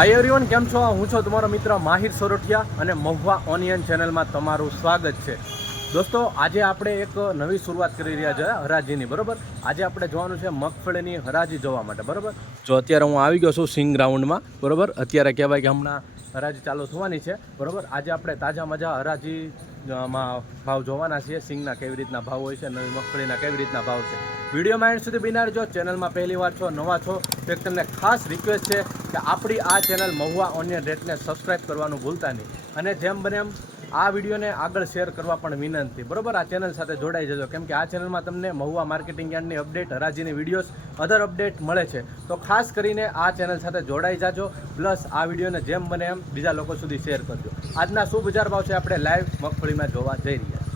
Hi everyone કેમ છો? હું છું તમારો મિત્ર માહિર સોરઠિયા અને મહુવા ઓનિયન ચેનલમાં તમારું સ્વાગત છે. દોસ્તો, આજે આપણે એક નવી શરૂઆત કરી રહ્યા છે હરાજીની, બરોબર? આજે આપણે જોવાનું છે મગફળીની હરાજી જોવા માટે, બરાબર? જો અત્યારે હું આવી ગયો છું સિંગ ગ્રાઉન્ડમાં, બરાબર? અત્યારે કહેવાય કે હમણાં હરાજી ચાલુ થવાની છે. બરાબર? આજે આપણે તાજા મજા હરાજી માં ભાવ જોવાના છીએ. સિંગના કેવી રીતના ભાવ હોય છે, નવી મગફળીના કેવી રીતના ભાવ છે. વિડીયોમાં એન્ડ સુધી બિનાર જો ચેનલમાં પહેલી વાર છો, નવા છો, તો એક તમને ખાસ રિક્વેસ્ટ છે કે આપણી આ ચેનલ મહુવા ઓનિયન રેટને સબસ્ક્રાઈબ કરવાનું ભૂલતા નહીં. અને જેમ બને એમ આ વિડીયોને આગળ શેર કરવા પણ વિનંતી. બરોબર? આ ચેનલ સાથે જોડાઈ જજો. કેમ કે આ ચેનલમાં તમને મહુવા માર્કેટિંગ યાર્ડની અપડેટ હરાજીની વિડીયોઝ અધર અપડેટ મળે છે. તો ખાસ કરીને આ ચેનલ સાથે જોડાઈ જાજો. પ્લસ આ વિડીયોને જેમ બને એમ બીજા લોકો સુધી શેર કરજો. આજના શું બજાર ભાવ છે આપણે લાઈવ મગફળીમાં જોવા જઈ રહ્યા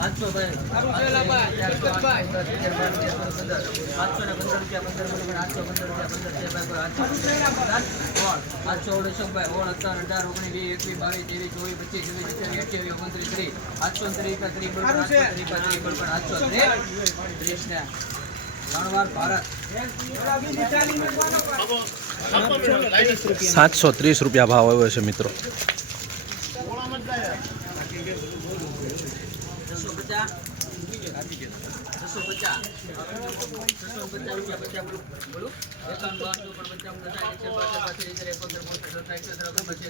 છીએ આઠસો ઓગણીસોભાઈ ઓળ અઢાર અઢાર ઓગણીસ વીસ એકવીસ બાવીસ ત્રેવીસ પચીસ છવ્વીસ સત્યાવીસ ઓગણત્રીસ ત્રીસ આઠસો ત્રીસ ત્રીસ ત્રીસ આઠસો ત્રીસ ત્રીસ ને સાતસો ત્રીસ રૂપિયા ભાવ આવ્યો છે મિત્રો. છસો પચાસ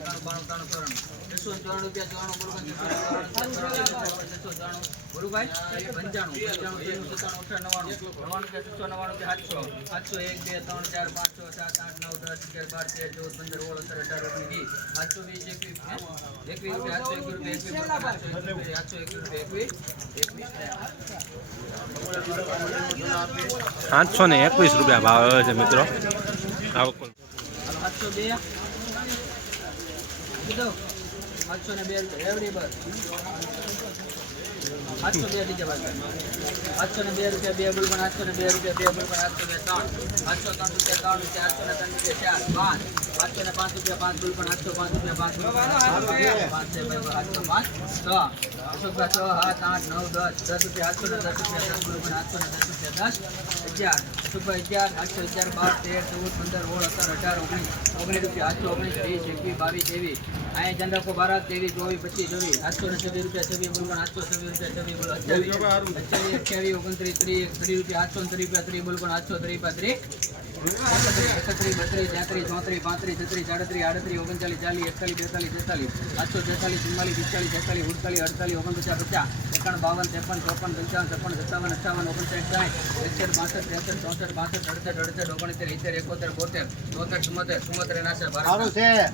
એકાણું બાણું ત્રણ ત્રણ છસો રૂપિયા ચોરાણું બોલું છસો બોલું ભાઈ પંચાણું પંચાણું ત્રેણું સત્તાણું છસો નવ્વાણું રૂપિયા સાતસો એક બે ત્રણ ચાર પાંચ છ સાત નવ દસ અગિયાર બાર તેર ચૌદ પંદર ઓળ સત્તર અઢાર ઓગણીસ વીસ સાતસો વીસ એકવીસ એકવીસ સાતસો એકવીસ રૂપિયા રૂપિયા એકવીસ એકવીસ સાતસો ને એકવીસ રૂપિયા ભાવ આવ્યો છે મિત્રો આવો કોલ સાતસો બે બે પાંચસો બે બીજા સાતસો ને બે રૂપિયા બે બુલ પણ સાતસો ને બે રૂપિયા બે બુલ પણ સાતસો ને ત્રણ આઠસો ત્રણ રૂપિયા ત્રણ રૂપિયા સાતસો ને ત્રણ રૂપિયા ચાર પાંચ સાતસો ને પાંચ રૂપિયા પાંચ બુલ પણ સાતસો પાંચ રૂપિયા પાંચ પણ સાતસો પાંચ છે ભાઈ સાતસો પાંચ છ અશોકભાઈ છ સાત આઠ નવ દસ દસ રૂપિયા સાતસો ને દસ રૂપિયા દસ બુલ પણ સાતસો ને દસ રૂપિયા દસ અગિયાર અશોકભાઈ અગિયાર આઠસો અગિયાર બાર તેર ચૌદ પંદર સોળ સત્તર અઢાર ઓગણીસ ઓગણીસ રૂપિયા આઠસો ઓગણીસ ત્રીસ એકવીસ બાવીસ ત્રેવીસ અહીંયા ચંદ્રકો બાર ત્રેવીસ ચોવીસ પચીસ ચોવીસ આઠસો ને છવ્વીસ રૂપિયા છવ્વીસ બોલ પણ આઠસો છવ્વીસ રૂપિયા છવ્વીસ બોલ અઠ્યાવીસ અઠ્યાવીસ અઠ્યાવીસ ઓગણત્રીસ ત્રીસ ત્રીસ રૂપિયા આઠસો ત્રીસ રૂપિયા ત્રીસ બોલ પણ આઠસો ત્રીસ ત્રીસ એકત્રીસ બત્રીસ તેત્રીસ ચોત્રીસ પાંત્રીસ છત્રીસ સાડત્રીસ આડત્રીસ ઓગણચાલીસ ચાલીસ એકતાલીસ બેતાલીસ તેતાલીસ આઠસો તેતાલીસ ચુમ્માલીસ પિસ્તાલીસ છેતાલીસ ઉડતાલીસ અડતાલીસ ઓગણપચાસ પચાસ એકાણું બાવન ત્રેપન ચોપન પંચાવન છપ્પન સત્તાવન અઠાવન ઓગણસાઠ સાઠ એકસઠ બાસઠ ત્રેસઠ ચોસઠ બાસઠ અડસઠ અડસઠ ઓગણસિત્તેર ઇતેર એકોતેર બોતેર ચોતેર ચુમ્મોતેર ચુમ્મોતેર નાશે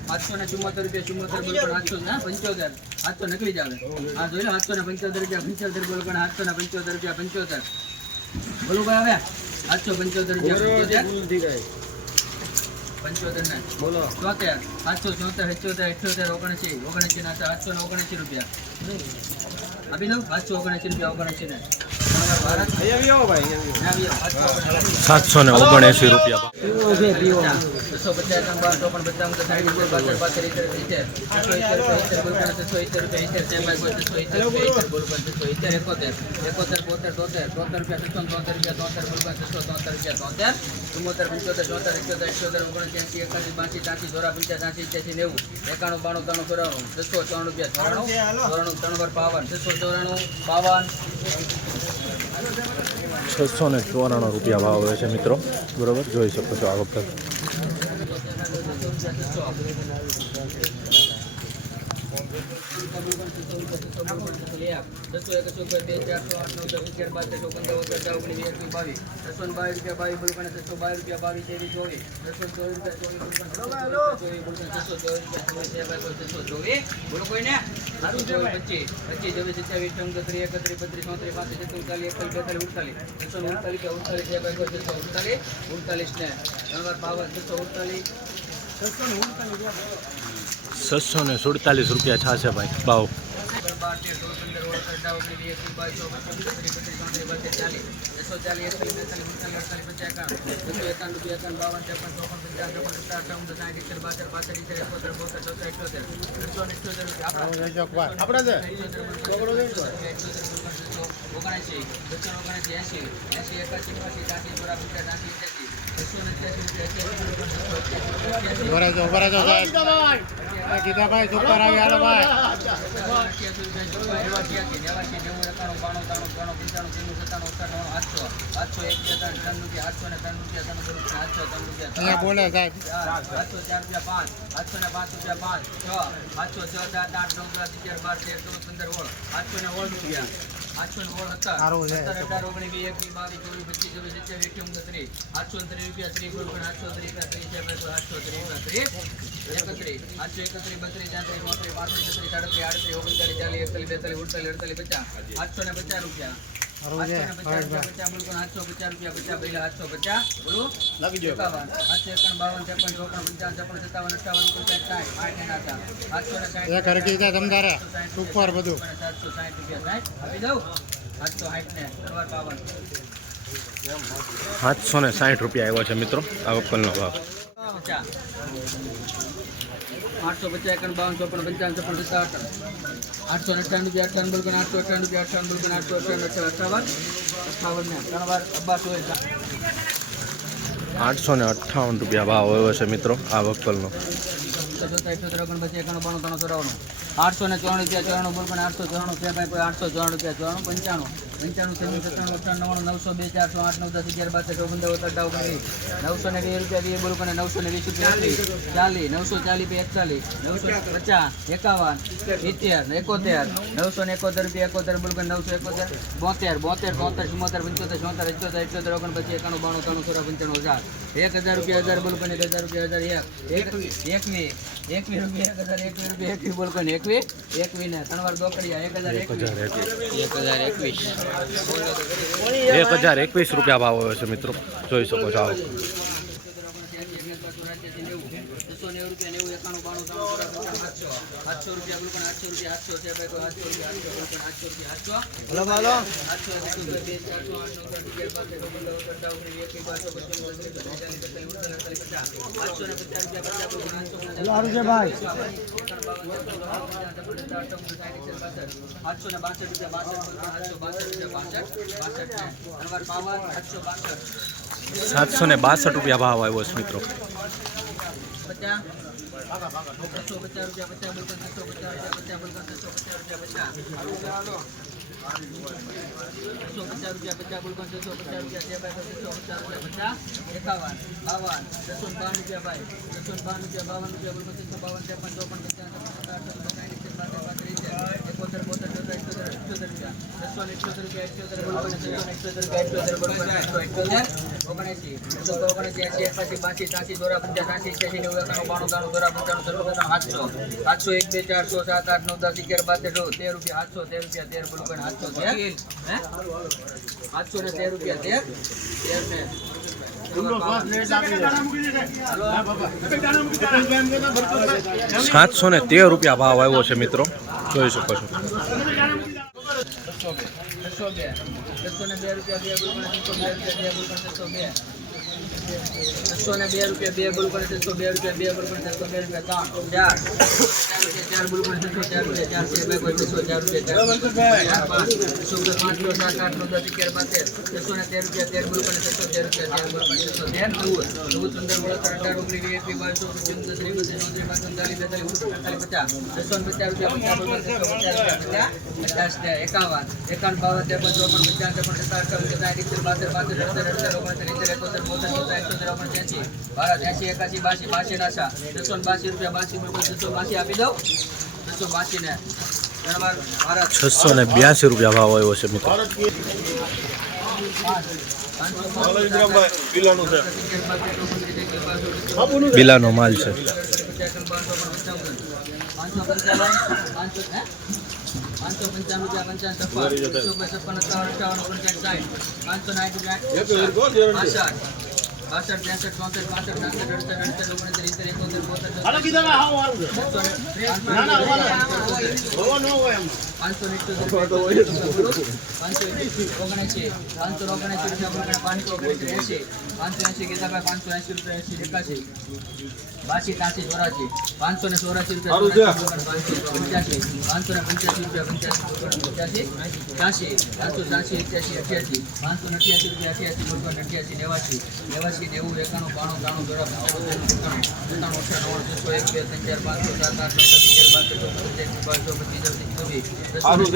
પાંચસો ને ચુમ્મોતેર રૂપિયા ચુમ્મોતેર બોલ પણ આઠસો ને પંચોતેર આઠસો નીકળી જાવે હા જોઈ લો આઠસો ને પંચોતેર રૂપિયા પંચોતેર. બોલ પણ આઠસો ને પંચોતેર રૂપિયા પંચોતેર. બોલું ભાઈ હવે. આઠસો પંચોતેર રૂપિયા પંચોતેર પંચોતેર ને બોલો. ચોતેર સાતસો ચોતેર અઠ્યોતેર અઠ્યોતેર ઓગણસી ઓગણસી ના ને ઓગણસી રૂપિયા. અભિનવ સાતસો ઓગણસી રૂપિયા ઓગણસી ને. સાતસો ને ઓગણએંસી રૂપિયા. બસો પચાસ ત્રણ બાર ચોપન પચાસ પચાસ ત્રણ સિત્તેર બાસઠ છસો ચોરાણું સિત્તેર છસો ને ચોરાણું રૂપિયા ભાવ આવે છે મિત્રો. બરાબર? જોઈ શકો છો આ રૂપિયા ઇત્તર બોલપણ છસો ઇત્તેર એકોતેર એકોતેર બોતેર તોતેર તોતેર રૂપિયા છસો ને તોતેર રૂપિયા તોતેર બોલપણ છસો તોતેર રૂપિયા તોતેર ચુમ્મોતેર પંચોતેર ચોતેર અઠ્યોતેર અઠ્યોતર ઓગણત્યાસી એકાસી બાસી ત્યાંસી ચોરા પંચ્યાસી એક્યાસી નેવું એકાણું બાણું ત્રાણું વાર બાવન છસો ને ઉડતાલીસ છસો ઉડતાલીસ. છસો ને સુડતાલીસ રૂપિયા થશે ભાઈ ભાવ એસી ઓગણીસ બત્રીસ ચોત્રીસ બત્રીસ ચાલીસ એકસો પચાસ એકાવન બસો એકાવન રૂપિયા એકાવન બાવન ત્રેપન ચોપન પંચાવન ચોપન સત્તાવન અઠાવન સાઠ ઇત્તેર બાસઠ પાસઠ ઇત્તેર એકોતેર બોતેર ચોતેર ઇઠ્યોતેર ત્રણસો ને ઇઠ્યોતેર ઓગણસી બસો ઓગણસી એસી એસી એકાસી એકાસી ત્યાસી ચોરા પચાસ ત્યાસી ત્યાસી બસો ને ત્યાસી રૂપિયા ઊભા રહેજો ઊભા રહેજો સાહેબ આ ગીતાભાઈ સુપર આવી હાલો ભાઈ અહીંયા બોલે સાહેબ આઠસો ચાર રૂપિયા પાંચ આઠસો ને પાંચ રૂપિયા પાંચ છ આઠસો છ સાત આઠ નવ દસ અગિયાર બાર તેર ચૌદ પંદર ઓળ આઠસો ને ઓળ રૂપિયા આઠસો ને ઓળ હતા સારું છે. સત્તર અઢાર ઓગણીસ વીસ એકવીસ બાવીસ ચોવીસ પચીસ છવ્વીસ સત્યાવીસ અઠ્યાવીસ ત્રીસ આઠસો ને ત્રીસ રૂપિયા ત્રીસ ગુણ આઠસો ત્રીસ રૂપિયા ત્રીસ છે ભાઈ તો આઠસો ત્રીસ રૂપિયા ત્રીસ એકત્રીસ આઠસો એકત્રીસ બત્રીસ ચાત્રીસ ચોત્રીસ પાંત્રીસ છત્રીસ સાડત્રીસ આડત્રીસ ઓગણચાલીસ ચાલીસ એકતાલીસ બેતાલીસ ઉડતાલીસ અડતાલીસ પચાસ આઠસો ને પચાસ રૂપિયા. છે બધું. સાતસો સાઠ રૂપિયા સાઠ આપી દઉં? સાતસો સાઠ ને. સવાર બાવન. સાતસો ને સાઠ રૂપિયા આવ્યો છે મિત્રો આ વકલનો ભાવ. આઠસો પચાસ બાવન ચોપન પંચાવન ચોપન સત્તાવન આઠસો ને બી રૂપિયા અઠ્ઠાવન બલકન આઠસો અઠ્ઠાવન રૂપિયા અઠ્ઠાવન બલકન આઠસો અઠ્ઠાવન અઠ્ઠાવન અઠ્ઠાવન અઠ્ઠાવન ત્રણ વાર અબ્બાસ હોય આઠસો ને અઠ્ઠાવન રૂપિયા ભાવ આવ્યો છે મિત્રો આ વકલનો આઠસો ને ચોરાણું રૂપિયા ચોરાણું બોલ પણ આઠસો ચોરાણું કોઈ આઠસો ચોરાણું રૂપિયા ચોરાણું પંચાણું પંચાણું છન્નું નવસો બે, ચારસો નવ, દસ નવસો વીસ રૂપિયા વીસ પણ નવસો ને વીસ નવસો ચાલીસ બે એકતાલીસ. નવસો પચાસ, એકાવન એકોતેર. નવસો ને એકોતેર રૂપિયા એકોતેર નવસો એકોતેર. બોતેર બોતેર તોતેર ચુમ્મોતેર, પંચોતેર ચોતેર અઠ્યોતેર અઠ્યોતેર ઓગણ પછી એકાણું, બાણું, ત્રણું, સોળા, પંચાણું એક હજાર રૂપિયા હજાર બોલ એક હજાર રૂપિયા હજાર એક. એકવી રૂપિયા એક હજાર એકવીસ રૂપિયા એકવીસ બોલ પણ એકવીસ. એકવીસ ને ત્રણ વાર દોકડિયા, એક હજાર એકવીસ. એક હજાર એકવીસ. એક હજાર એકવીસ રૂપિયા ભાવ આવ્યો છે મિત્રો. જોઈ શકો છો આવો. એકાણું બાણું ત્રણ આઠસો આઠસો રૂપિયા બોલ પણ આઠસો રૂપિયા આઠસો છે ભાઈ કોઈ આઠસો રૂપિયા આઠસો બોલ પણ આઠસો રૂપિયા આઠસો હલો હાલો બે ચારસો બારસો ને પચાસ રૂપિયા છે ભાઈ આઠસો ને બાસઠ રૂપિયા બાસઠ આઠસો બાસઠ રૂપિયા બાસઠ બાસઠ અનવાર બાવન આઠસો બાસઠ સાતસો ને બાસઠ રૂપિયા ભાવ આવ્યો છે મિત્રો પચાસ રૂપિયા પચાસ બોલકન છસો પચાસ રૂપિયા પચાસ બોલકન છસો પચાસ રૂપિયા પચાસ છસો પચાસ રૂપિયા પચાસ બોલકન છસો પચાસ રૂપિયા છસો પચાસ રૂપિયા પચાસ એકાવન બાવન ને બાવન રૂપિયા ભાઈ ને બાવન રૂપિયા બાવન રૂપિયા બોલકન છસો બાવન ત્રેપન ચોપન પચાસ એકોતેર બોતેર ચોતેર આઠસો એક બે ચારસો સાત આઠ નવ દસ અગિયાર બાર તેર રૂપિયા આઠસો તેર રૂપિયા તેર બોલકન આઠસો તેર આઠસો ને તેર રૂપિયા તેર સાતસો ને તેર રૂપિયા ભાવ આવ્યો છે મિત્રો જોઈ શકો છો છસો બે. છસો ને બે રૂપિયા બે બોલકન છસો બે રૂપિયા બે છસો બે. છસો ને બે રૂપિયા, બે બોલકન છસો બે રૂપિયા, બે બોલકન છસો બે રૂપિયા, ત્રણ ચાર. ચાર બોલકન છસો ચાર રૂપિયા, ચાર છે, બે કોઈ બસો ચાર રૂપિયા, ચાર. પાંચ. છસો પાંચ છ સાત, આઠ નવ દસ, અગિયાર, બાર, તેર. છસો ને તેર રૂપિયા, તેર બોલકન છસો તેર રૂપિયા, તેર બોલકન છસો તેર. ચૌદ ચૌદ પંદર બોલકન અઢાર, ઓગણીસ, વીસ, એકવીસ, બાવીસ પચીસ ત્રીસ, પચાસ ને પચાસ રૂપિયા, પચાસ પચાસ પચાસ. એકાવન. એકાવન, બાવન, ત્રેપન, ચોપન પચાસ ત્રેપન, સત્તાવન ઇત્તેર બાસઠ પાંત્રીસ અડસઠ અડસઠ ઇત્તેર એકોતેર બોતેર. ચોતેર એકોતેર ત્યાંસી ભારત એંસી એકાસી બાસી બાસી નાશા છસો ને બાસી રૂપિયા બાસી છસો બાસી આપી દઉં. છસો બાસી ને. છસો ને બ્યાસી રૂપિયા ભાવ આવ્યો છે મિત્રો. બિલાનો માલ છે. પાંચસો રૂપિયા પંચાવન છપ્પન છપ્પન અઠાવન અઠાવન ઓગણસાઠ સાઠ પાંચસો રૂપિયા બાસઠ ત્રેસઠ ચોસઠ પાસઠ સાસઠ અડસઠ અડસઠ ઓગણત્રીસ ઇત્તેર એકોતેર બોતેર ને ના હોય એમ પાંચસો રૂપિયા પાંચસો ઓગણએંશી પાંચસો ઓગણએંશી રૂપિયા પાંચસો પાંચસો ગીતાભાઈ પાંચસો બાસી પાંચસો ને ચોરાશી રૂપિયા પંચ્યાસી. પાંચસો ને પંચ્યાસી રૂપિયા પંચ્યાસી ત્યાંસી. પાંચસો ત્યાંસી અઠ્યાસી અઠ્યાસી. પાંચસો ને અઠ્યાસી રૂપિયા અઠ્યાસી બસો ને અઠ્યાસી નેવાસી. નેવાસી નેવું એકાણું બાણું ત્રાણું પંચાણું એકાણું અઠ્ઠાણું છસો એક બે ત્રણ ચાર પાંચસો સાત આઠ નવ દસ અગિયાર બાર તેર ચૌદ પંદર એકવીસ પચીસ છવ્વીસ ચોવીસ સારું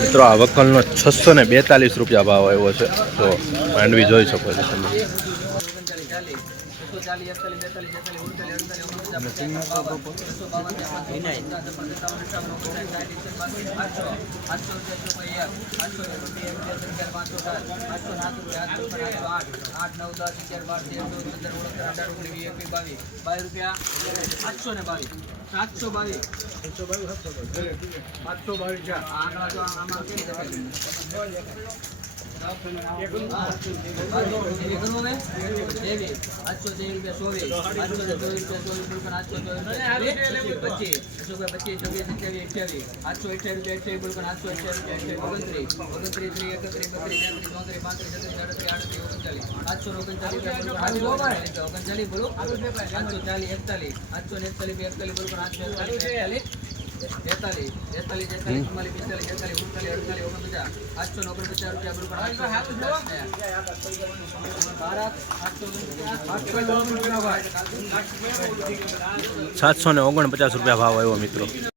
મિત્રો, આ વકલનો છસો ને બેતાલીસ રૂપિયા ભાવ આવ્યો છે. તો માંડવી જોઈ શકો છો તમે. સાતસો ને બાવીસ સાતસો બાવીસ. સાતસો બાવીસ છે આંકડા તો આમાં કેવી પિસ્તાલીસ તેતાલીસ ઉનતાલીસ અડતાલીસ ઓગણપચાસ આઠસો ને એકતાલીસ રૂપિયા બરોબર આઠસો એકતાલીસ આઠસો સાતસો ને ઓગણપચાસ રૂપિયા ભાવ આવ્યો મિત્રો.